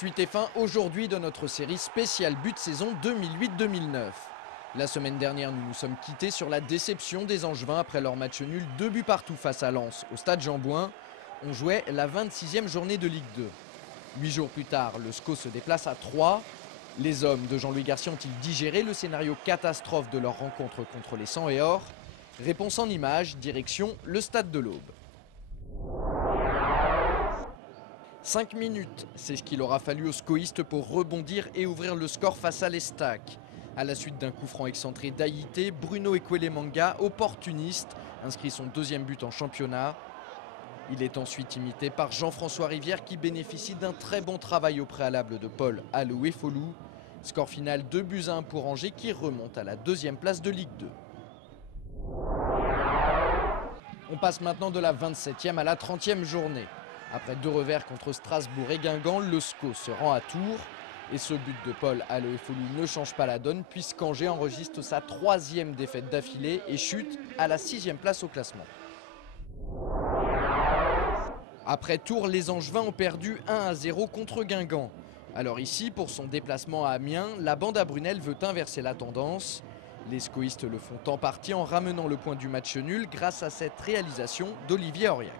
Suite et fin aujourd'hui de notre série spéciale but saison 2008-2009. La semaine dernière, nous nous sommes quittés sur la déception des Angevins après leur match nul 2 buts partout face à Lens au stade Jean-Bouin. On jouait la 26e journée de Ligue 2. 8 jours plus tard, le SCO se déplace à Troyes. Les hommes de Jean-Louis Garcia ont-ils digéré le scénario catastrophe de leur rencontre contre les 100 et or? Réponse en images, direction le stade de l'Aube. 5 minutes, c'est ce qu'il aura fallu aux scoïstes pour rebondir et ouvrir le score face à l'Estac. À la suite d'un coup franc excentré d'Aïté, Bruno Ekwelemanga, opportuniste, inscrit son deuxième but en championnat. Il est ensuite imité par Jean-François Rivière qui bénéficie d'un très bon travail au préalable de Paul Aloé-Folou. Score final 2-1 pour Angers qui remonte à la deuxième place de Ligue 2. On passe maintenant de la 27e à la 30e journée. Après 2 revers contre Strasbourg et Guingamp, le SCO se rend à Tours. Et ce but de Paul Aloé-Folou ne change pas la donne puisqu'Angers enregistre sa 3e défaite d'affilée et chute à la 6e place au classement. Après Tours, les Angevins ont perdu 1-0 contre Guingamp. Alors ici, pour son déplacement à Amiens, la bande à Brunel veut inverser la tendance. Les scoïstes le font en partie en ramenant le point du match nul grâce à cette réalisation d'Olivier Auriac.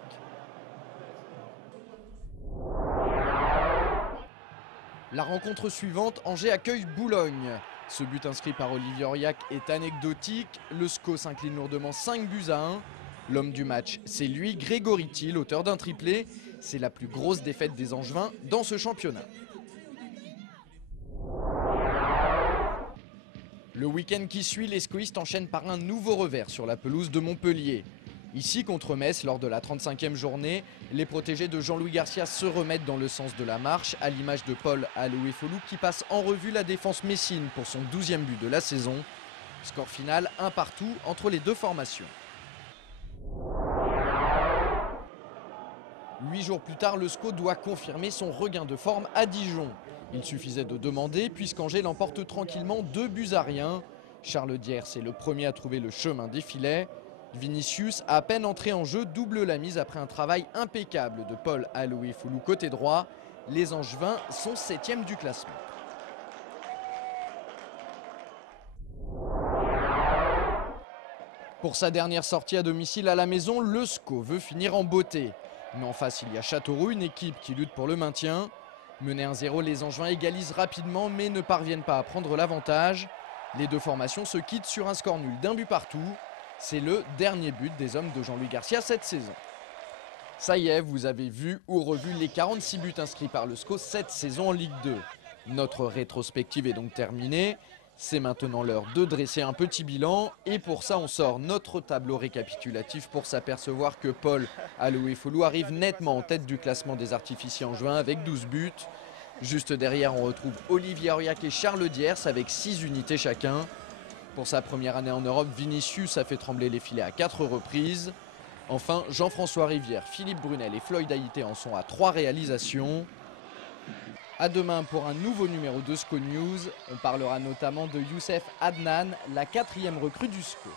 La rencontre suivante, Angers accueille Boulogne. Ce but inscrit par Olivier Auriac est anecdotique. Le SCO s'incline lourdement 5-1. L'homme du match, c'est lui, Grégory Thiel, auteur d'un triplé. C'est la plus grosse défaite des Angevins dans ce championnat. Le week-end qui suit, les scoïstes enchaînent par un nouveau revers sur la pelouse de Montpellier. Ici, contre Metz, lors de la 35e journée, les protégés de Jean-Louis Garcia se remettent dans le sens de la marche, à l'image de Paul Aloé-Folou qui passe en revue la défense messine pour son 12e but de la saison. Score final 1 partout entre les deux formations. 8 jours plus tard, le SCO doit confirmer son regain de forme à Dijon. Il suffisait de demander puisqu'Angers l'emporte tranquillement 2-1. Charles Diers est le premier à trouver le chemin des filets. Vinicius, à peine entré en jeu, double la mise après un travail impeccable de Paul Aloé-Folou côté droit. Les Angevins sont 7e du classement. Pour sa dernière sortie à domicile à la maison, le SCO veut finir en beauté. Mais en face, il y a Châteauroux, une équipe qui lutte pour le maintien. Menés 1-0, les Angevins égalisent rapidement mais ne parviennent pas à prendre l'avantage. Les deux formations se quittent sur un score nul d'1 but partout. C'est le dernier but des hommes de Jean-Louis Garcia cette saison. Ça y est, vous avez vu ou revu les 46 buts inscrits par le SCO cette saison en Ligue 2. Notre rétrospective est donc terminée. C'est maintenant l'heure de dresser un petit bilan. Et pour ça, on sort notre tableau récapitulatif pour s'apercevoir que Paul Aloé-Folou arrive nettement en tête du classement des artificiers angevins avec 12 buts. Juste derrière, on retrouve Olivier Auriac et Charles Diers avec 6 unités chacun. Pour sa première année en Europe, Vinicius a fait trembler les filets à 4 reprises. Enfin, Jean-François Rivière, Philippe Brunel et Floyd Aïté en sont à 3 réalisations. À demain pour un nouveau numéro de SCO News. On parlera notamment de Youssef Adnan, la 4e recrue du SCO.